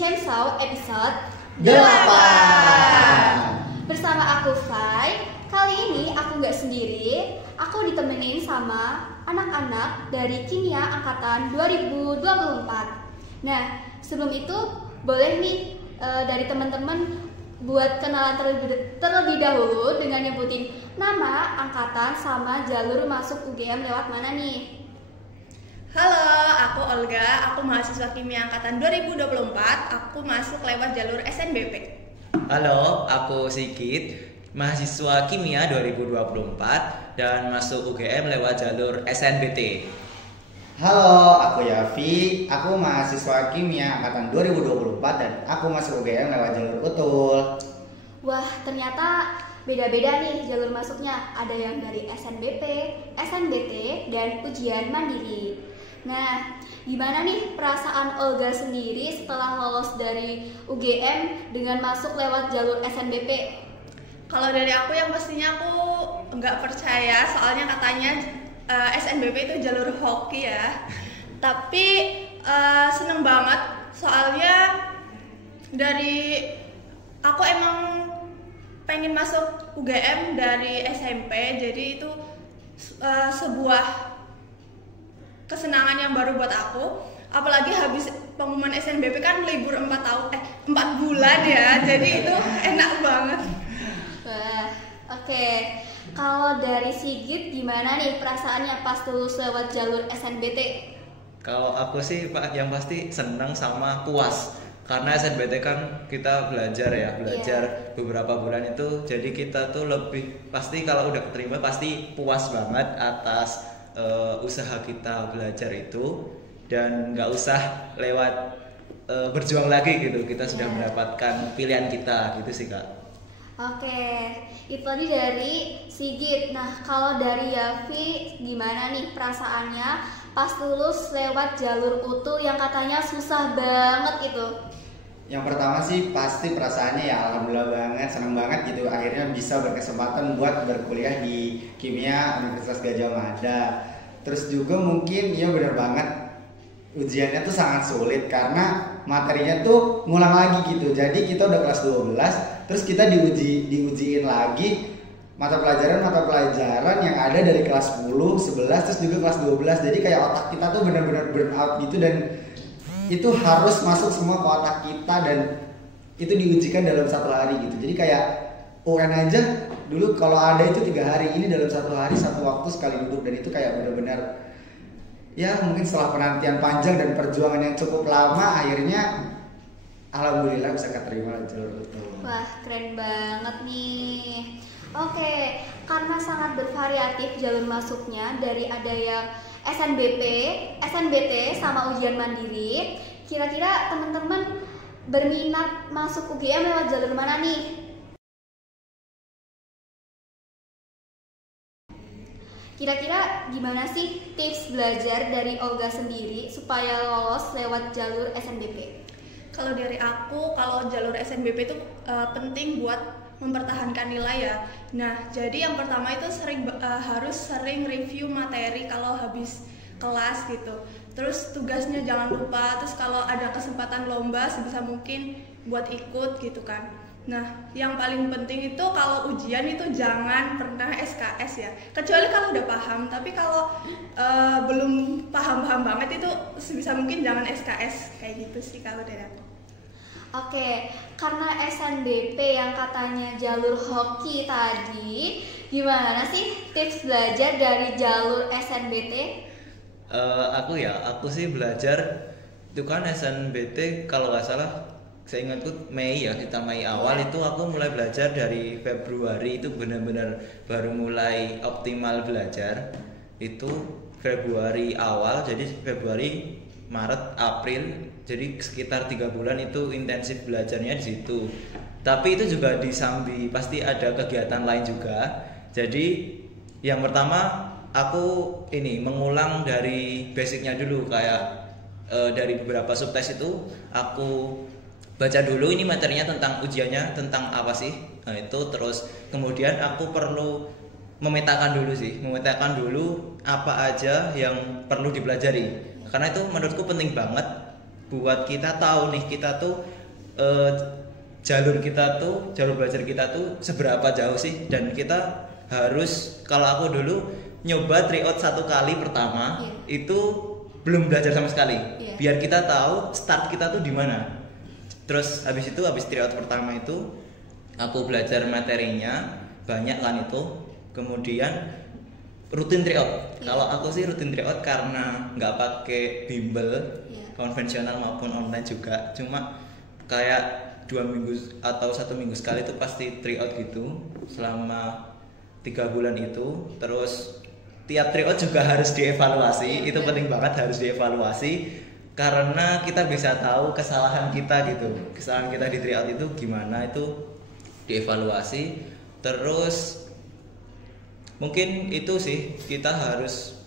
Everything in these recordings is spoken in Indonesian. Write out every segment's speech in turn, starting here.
Chemsaw episode 8. Bersama aku Fai. Kali ini aku nggak sendiri. Aku ditemenin sama anak-anak dari Kimia Angkatan 2024. Nah, sebelum itu boleh nih dari teman-teman buat kenalan terlebih dahulu dengan nyebutin nama, angkatan, sama jalur masuk UGM lewat mana nih? Halo, aku Olga, aku mahasiswa Kimia Angkatan 2024, aku masuk lewat jalur SNBP. Halo, aku Sigit, mahasiswa Kimia 2024 dan masuk UGM lewat jalur SNBT. Halo, aku Yafi, aku mahasiswa Kimia Angkatan 2024 dan aku masuk UGM lewat jalur Utul. Wah, ternyata beda-beda nih jalur masuknya. Ada yang dari SNBP, SNBT, dan ujian mandiri. Nah, gimana nih perasaan Olga sendiri setelah lolos dari UGM dengan masuk lewat jalur SNBP? Kalau dari aku yang pastinya aku nggak percaya, soalnya katanya SNBP itu jalur hoki ya. Tapi seneng banget, soalnya dari aku emang pengen masuk UGM dari SMP, jadi itu sebuah kesenangan yang baru buat aku. Apalagi habis pengumuman SNBP kan libur 4 bulan ya, jadi itu enak banget. Wah, oke. Kalau dari Sigit gimana nih perasaannya pas lulus lewat jalur SNBT? Kalau aku sih Pak, yang pasti seneng sama puas. Karena SNBT kan kita belajar beberapa bulan itu, jadi kita tuh lebih pasti kalau udah keterima pasti puas banget atas usaha kita belajar itu, dan nggak usah lewat berjuang lagi gitu, kita sudah mendapatkan pilihan kita gitu sih Kak. Oke, itu tadi dari Sigit. Nah, kalau dari Yafi gimana nih perasaannya pas lulus lewat jalur Utul yang katanya susah banget itu? Yang pertama sih pasti perasaannya ya alhamdulillah banget, senang banget gitu akhirnya bisa berkesempatan buat berkuliah di Kimia Universitas Gadjah Mada. Terus juga mungkin ya benar banget ujiannya tuh sangat sulit karena materinya tuh ngulang lagi gitu. Jadi kita udah kelas 12, terus kita diujiin lagi mata pelajaran yang ada dari kelas 10, 11, terus juga kelas 12. Jadi kayak otak kita tuh benar-benar burn out gitu, dan itu harus masuk semua ke otak kita dan itu diujikan dalam 1 hari gitu. Jadi kayak UN aja dulu kalau ada itu 3 hari, ini dalam 1 hari 1 waktu sekali duduk, dan itu kayak benar-benar ya mungkin setelah penantian panjang dan perjuangan yang cukup lama akhirnya alhamdulillah bisa keterima jalur itu. Wah, keren banget nih. Oke, karena sangat bervariatif jalur masuknya, dari ada yang SNBP, SNBT, sama ujian mandiri. Kira-kira teman-teman berminat masuk UGM lewat jalur mana nih? Kira-kira gimana sih tips belajar dari Olga sendiri supaya lolos lewat jalur SNBP? Kalau dari aku, kalau jalur SNBP itu penting buat mempertahankan nilai ya. Nah, jadi yang pertama itu harus sering review materi kalau habis kelas gitu. Terus tugasnya jangan lupa, terus kalau ada kesempatan lomba sebisa mungkin buat ikut gitu kan. Nah, yang paling penting itu kalau ujian itu jangan pernah SKS ya. Kecuali kalau udah paham, tapi kalau belum paham banget itu sebisa mungkin jangan SKS, kayak gitu sih kalau dari aku. Oke, karena SNBP yang katanya jalur hoki tadi, gimana sih tips belajar dari jalur SNBT? Aku sih belajar itu kan SNBT kalau nggak salah saya ingatku Mei ya, kita Mei awal itu aku mulai belajar. Dari Februari itu benar-benar baru mulai optimal belajar itu Februari awal, jadi Februari, Maret, April, jadi sekitar 3 bulan itu intensif belajarnya di situ. Tapi itu juga disambi pasti ada kegiatan lain juga. Jadi yang pertama aku mengulang dari basicnya dulu, kayak dari beberapa subtes itu aku baca dulu ini materinya tentang ujiannya tentang apa sih. Nah itu terus kemudian aku perlu memetakan dulu apa aja yang perlu dipelajari, karena itu menurutku penting banget buat kita tahu nih kita tuh jalur belajar kita tuh seberapa jauh sih, dan kita harus, kalau aku dulu nyoba tryout 1 kali pertama itu belum belajar sama sekali, biar kita tahu start kita tuh di mana. Terus habis tryout pertama itu aku belajar materinya banyak kan itu, kemudian rutin tryout. Kalau aku sih rutin tryout karena nggak pakai bimbel konvensional maupun online juga, cuma kayak 2 minggu atau 1 minggu sekali itu pasti tryout gitu selama 3 bulan itu. Terus tiap tryout juga harus dievaluasi, itu penting banget, harus dievaluasi karena kita bisa tahu kesalahan kita gitu, kesalahan kita di tryout itu gimana, itu dievaluasi. Terus mungkin itu sih, kita harus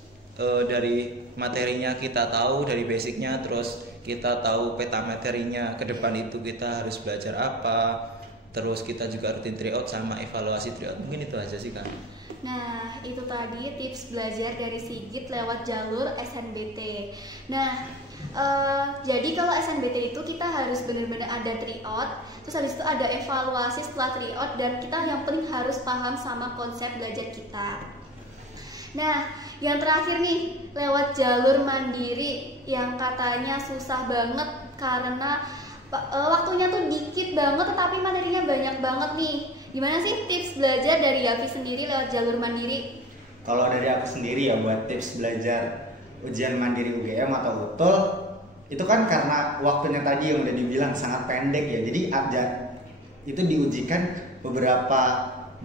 dari materinya kita tahu, dari basicnya, terus kita tahu peta materinya ke depan itu kita harus belajar apa, terus kita juga rutin tryout sama evaluasi tryout. Mungkin itu aja sih Kak. Nah, itu tadi tips belajar dari Sigit lewat jalur SNBT. Nah, jadi kalau SNBT itu kita harus benar-benar ada tryout, terus habis itu ada evaluasi setelah tryout, dan kita yang paling harus paham sama konsep belajar kita. Nah, yang terakhir nih, lewat jalur mandiri yang katanya susah banget karena waktunya tuh dikit banget tetapi materinya banyak banget nih. Gimana sih tips belajar dari Yafi sendiri lewat jalur mandiri? Kalau dari aku sendiri ya, buat tips belajar ujian mandiri UGM atau UTUL itu kan karena waktunya tadi yang udah dibilang sangat pendek ya, jadi itu diujikan beberapa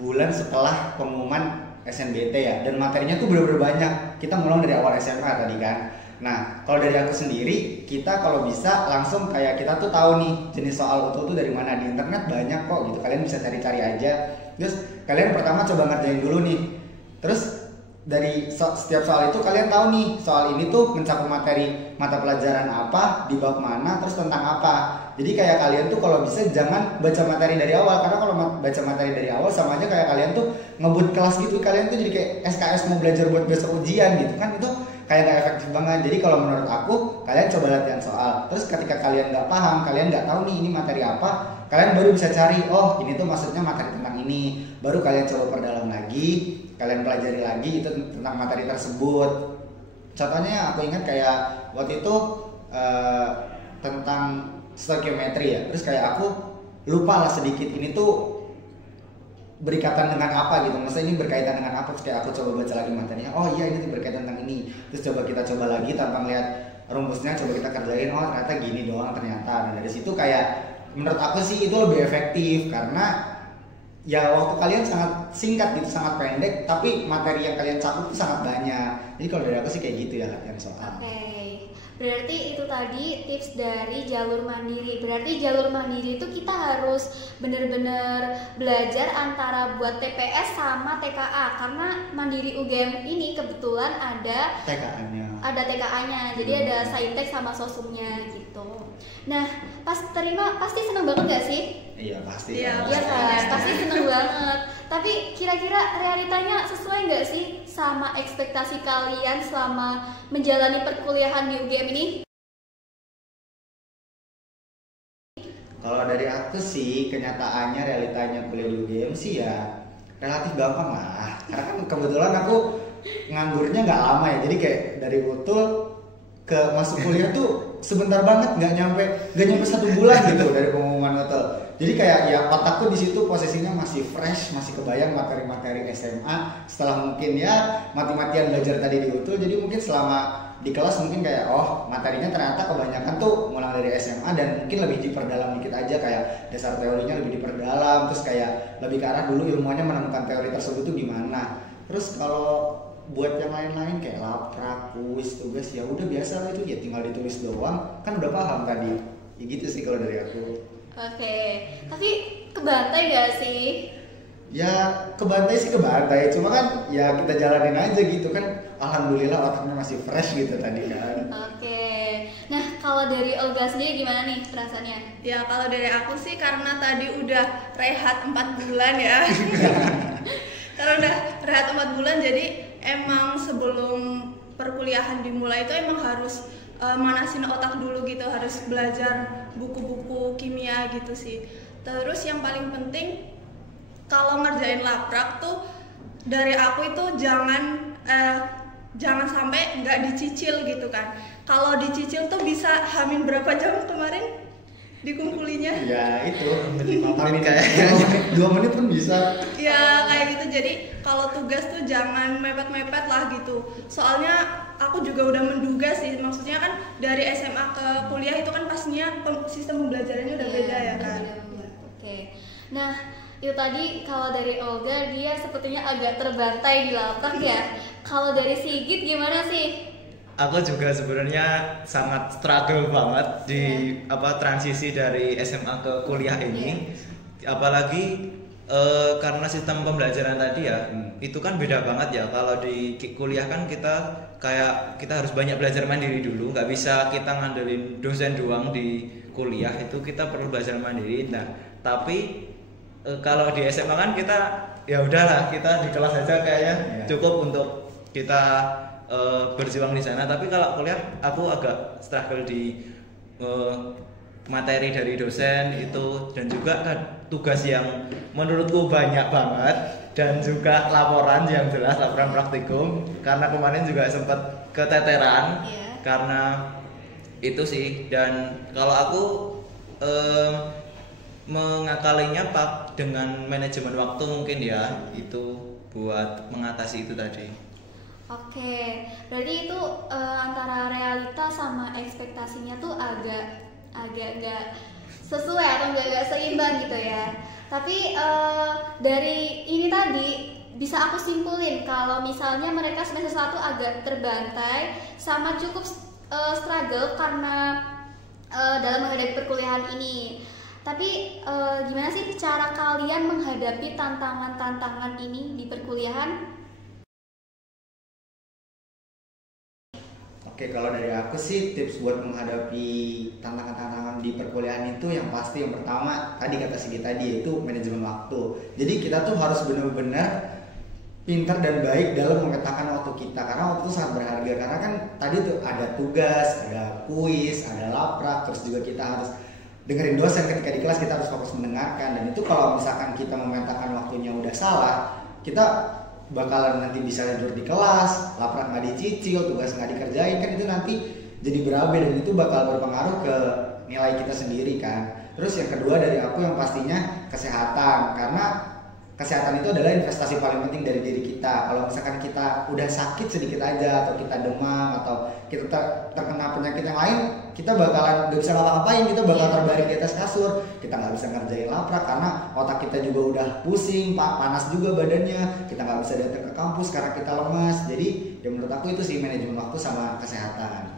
bulan setelah pengumuman SNBT ya, dan materinya tuh bener-bener banyak. Kita ngulang dari awal SMA tadi kan. Nah, kalau dari aku sendiri, kita kalau bisa langsung kayak kita tuh tahu nih jenis soal UTUL tuh dari mana. Di internet banyak kok gitu, kalian bisa cari-cari aja. Terus kalian pertama coba ngerjain dulu nih. Terus dari setiap soal itu kalian tahu nih soal ini tuh mencakup materi mata pelajaran apa, di bab mana, terus tentang apa. Jadi kayak kalian tuh kalau bisa jangan baca materi dari awal, karena kalau baca materi dari awal sama aja kayak kalian tuh ngebut kelas gitu. Kalian tuh jadi kayak SKS mau belajar buat besok ujian gitu kan, itu kayak gak efektif banget. Jadi kalau menurut aku, kalian coba latihan soal. Terus ketika kalian nggak paham, kalian nggak tahu nih ini materi apa, kalian baru bisa cari, oh ini tuh maksudnya materi tentang ini. Baru kalian coba perdalam lagi, kalian pelajari lagi itu tentang materi tersebut. Contohnya aku ingat kayak waktu itu tentang stoikiometri ya. Terus kayak aku lupa lah sedikit ini tuh berkaitan dengan apa gitu, maksudnya ini berkaitan dengan apa. Terus kayak aku coba baca lagi materinya, oh iya ini berkaitan tentang ini. Terus kita coba lagi tanpa ngeliat rumusnya, coba kita kerjain, oh ternyata gini doang ternyata. Nah dari situ kayak menurut aku sih itu lebih efektif, karena ya waktu kalian sangat singkat gitu, sangat pendek, tapi materi yang kalian cakup itu sangat banyak. Jadi kalau dari aku sih kayak gitu ya latihan soal. Oke. Berarti itu tadi tips dari jalur mandiri. Berarti jalur mandiri itu kita harus benar-benar belajar antara buat TPS sama TKA, karena mandiri UGM ini kebetulan ada TKA-nya. Ada TKA-nya. Jadi ada saintek sama sosumnya gitu. Nah, pas terima pasti seneng banget gak sih? Iya pasti. Iya kan, pasti seneng banget. Tapi kira-kira realitanya sesuai nggak sih sama ekspektasi kalian selama menjalani perkuliahan di UGM ini? Kalau dari aku sih, kenyataannya realitanya kuliah di UGM sih ya relatif gampang lah. Karena kan kebetulan aku nganggurnya nggak lama ya, jadi kayak dari UTUL ke masuk kuliah tuh sebentar banget, nggak nyampe 1 bulan gitu dari pengumuman UTUL. Jadi kayak ya otakku di situ posisinya masih fresh, masih kebayang materi-materi SMA. Setelah mungkin ya mati-matian belajar tadi di UTUL, jadi mungkin selama di kelas mungkin kayak oh materinya ternyata kebanyakan tuh mulai dari SMA, dan mungkin lebih diperdalam dikit aja, kayak dasar teorinya lebih diperdalam, terus kayak lebih ke arah dulu ilmuannya menemukan teori tersebut tuh gimana. Terus kalau buat yang lain-lain kayak laprak, kuis, tugas ya udah biasa lah, itu ya tinggal ditulis doang, kan udah paham tadi. Ya gitu sih kalau dari aku. Oke, tapi kebantai gak sih? Ya kebantai sih kebantai, cuma kan ya kita jalanin aja gitu kan. Alhamdulillah otaknya masih fresh gitu tadi kan. Oke, nah kalau dari Olga sendiri gimana nih perasaannya? Ya kalau dari aku sih karena tadi udah rehat 4 bulan ya. Karena udah rehat 4 bulan, jadi emang sebelum perkuliahan dimulai itu emang harus manasin otak dulu gitu, harus belajar buku-buku kimia gitu sih. Terus yang paling penting kalau ngerjain laprak tuh dari aku itu jangan sampai nggak dicicil gitu kan. Kalau dicicil tuh bisa hamin berapa jam kemarin dikumpulinya? Ya itu menit kayak 2 menit pun bisa. Ya kayak gitu. Jadi kalau tugas tuh jangan mepet-mepet lah gitu. Soalnya aku juga udah menduga sih, maksudnya kan dari SMA ke kuliah itu kan pastinya sistem pembelajarannya udah beda ya kan. Bener. Oke. Nah, itu tadi kalau dari Olga dia sepertinya agak terbantai di laprak ya. Kalau dari Sigit gimana sih? Aku juga sebenarnya sangat struggle banget di transisi dari SMA ke kuliah ini. Apalagi karena sistem pembelajaran tadi ya, itu kan beda banget ya. Kalau di kuliah kan kita harus banyak belajar mandiri dulu, nggak bisa kita ngandelin dosen doang di kuliah, itu kita perlu belajar mandiri. Nah, tapi kalau di SMA kan kita ya udahlah, kita di kelas aja kayaknya cukup untuk kita berjuang di sana. Tapi kalau kuliah aku agak struggle di materi dari dosen itu, dan juga kan tugas yang menurutku banyak banget, dan juga laporan yang jelas, laporan praktikum, karena kemarin juga sempat keteteran karena itu sih. Dan kalau aku mengakalinya dengan manajemen waktu mungkin ya, itu buat mengatasi itu tadi. Oke, berarti itu antara realita sama ekspektasinya tuh agak nggak sesuai atau nggak seimbang gitu ya. Tapi dari ini tadi bisa aku simpulin kalau misalnya mereka semester 1 agak terbantai sama cukup struggle karena dalam menghadapi perkuliahan ini. Tapi gimana sih cara kalian menghadapi tantangan-tantangan ini di perkuliahan? Oke, kalau dari aku sih tips buat menghadapi tantangan-tantangan di perkuliahan itu yang pasti yang pertama tadi kata Sigit tadi, yaitu manajemen waktu. Jadi kita tuh harus benar-benar pintar dan baik dalam memetakan waktu kita, karena waktu itu sangat berharga. Karena kan tadi tuh ada tugas, ada kuis, ada laprak, terus juga kita harus dengerin dosen ketika di kelas, kita harus fokus mendengarkan. Dan itu kalau misalkan kita memetakan waktunya udah salah, kita bakalan nanti bisa tidur di kelas, laprak nggak dicicil, tugas nggak dikerjain, kan itu nanti jadi berabe dan itu bakal berpengaruh ke nilai kita sendiri kan. Terus yang kedua dari aku yang pastinya kesehatan, karena kesehatan itu adalah investasi paling penting dari diri kita. Kalau misalkan kita udah sakit sedikit aja, atau kita demam, atau kita terkena penyakit yang lain, kita bakalan gak bisa ngapa-ngapain, kita bakal terbaring di atas kasur, kita nggak bisa ngerjain laprak karena otak kita juga udah pusing, panas juga badannya, kita nggak bisa datang ke kampus karena kita lemas. Jadi ya menurut aku itu sih manajemen waktu sama kesehatan.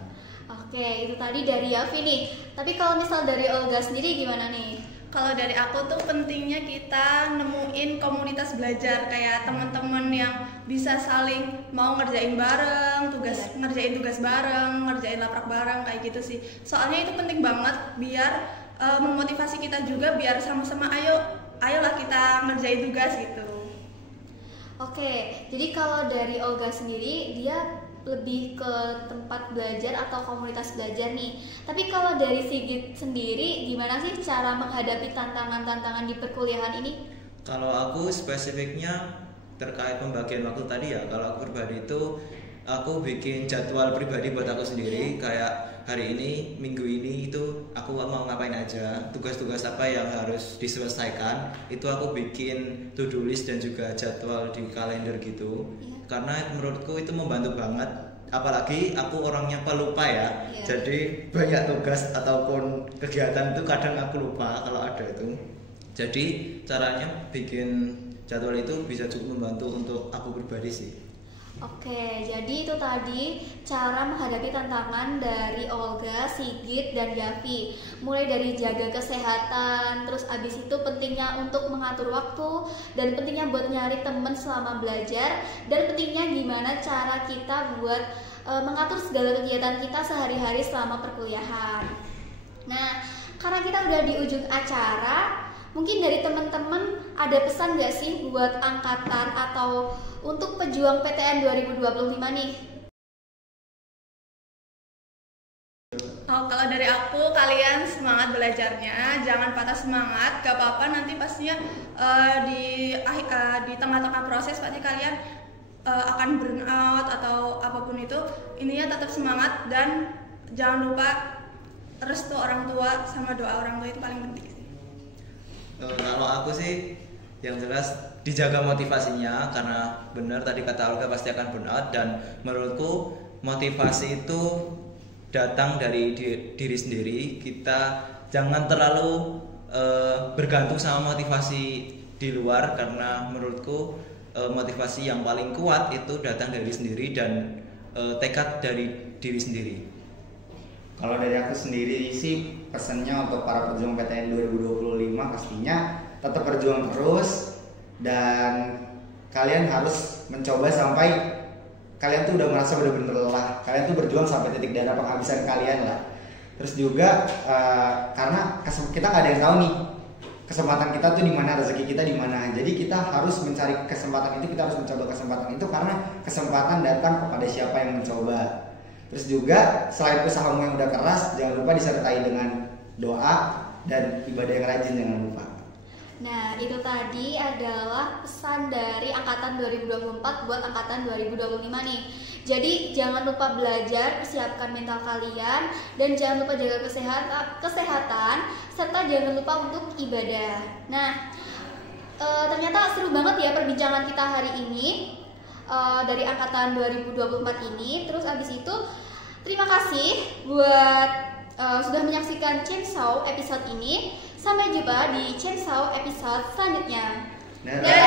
Oke, itu tadi dari Yafi nih. Tapi kalau misal dari Olga sendiri gimana nih? Kalau dari aku tuh pentingnya kita nemuin komunitas belajar, kayak teman-teman yang bisa saling mau ngerjain bareng, ngerjain tugas bareng, ngerjain laprak bareng kayak gitu sih. Soalnya itu penting banget biar memotivasi kita juga, biar sama-sama ayolah kita ngerjain tugas gitu. Oke, jadi kalau dari Olga sendiri dia lebih ke tempat belajar atau komunitas belajar nih. Tapi kalau dari Sigit sendiri gimana sih cara menghadapi tantangan-tantangan di perkuliahan ini? Kalau aku spesifiknya terkait pembagian waktu tadi ya, kalau aku pribadi itu aku bikin jadwal pribadi buat aku sendiri. Kayak hari ini, minggu ini itu aku mau ngapain aja, tugas-tugas apa yang harus diselesaikan, itu aku bikin to-do list dan juga jadwal di kalender gitu. Karena menurutku itu membantu banget, apalagi aku orangnya pelupa ya. Jadi banyak tugas ataupun kegiatan itu kadang aku lupa kalau ada itu. Jadi caranya bikin jadwal itu bisa cukup membantu untuk aku pribadi sih. Oke, jadi itu tadi cara menghadapi tantangan dari Olga, Sigit, dan Yafi. Mulai dari jaga kesehatan, terus abis itu pentingnya untuk mengatur waktu, dan pentingnya buat nyari temen selama belajar, dan pentingnya gimana cara kita buat mengatur segala kegiatan kita sehari-hari selama perkuliahan. Nah, karena kita udah di ujung acara, mungkin dari teman-teman ada pesan gak sih buat angkatan atau untuk pejuang PTN 2025 nih? Kalau dari aku, kalian semangat belajarnya, jangan patah semangat, gak apa-apa nanti pastinya di tengah-tengah proses pasti kalian akan burn out atau apapun itu. Intinya tetap semangat dan jangan lupa restu orang tua sama doa orang tua itu paling penting sih. Kalau aku sih yang jelas dijaga motivasinya, karena benar tadi kata Olga pasti akan burn out, dan menurutku motivasi itu datang dari diri sendiri. Kita jangan terlalu bergantung sama motivasi di luar, karena menurutku motivasi yang paling kuat itu datang dari sendiri dan tekad dari diri sendiri. Kalau dari aku sendiri sih pesannya untuk para pejuang PTN 2025 pastinya tetap berjuang terus, dan kalian harus mencoba sampai kalian tuh udah merasa bener-bener lelah, kalian tuh berjuang sampai titik darah penghabisan kalian lah. Terus juga karena kita nggak ada yang tahu nih kesempatan kita tuh di mana, rezeki kita di mana. Jadi kita harus mencari kesempatan itu, kita harus mencoba kesempatan itu, karena kesempatan datang kepada siapa yang mencoba. Terus juga selain usahamu yang udah keras, jangan lupa disertai dengan doa dan ibadah yang rajin, jangan lupa. Nah, itu tadi adalah pesan dari angkatan 2024 buat angkatan 2025 nih. Jadi jangan lupa belajar, persiapkan mental kalian, dan jangan lupa jaga kesehatan, serta jangan lupa untuk ibadah. Nah, ternyata seru banget ya perbincangan kita hari ini dari angkatan 2024 ini. Terus abis itu terima kasih buat sudah menyaksikan Chainsaw episode ini. Sampai jumpa di Chainsaw episode selanjutnya. Dadah.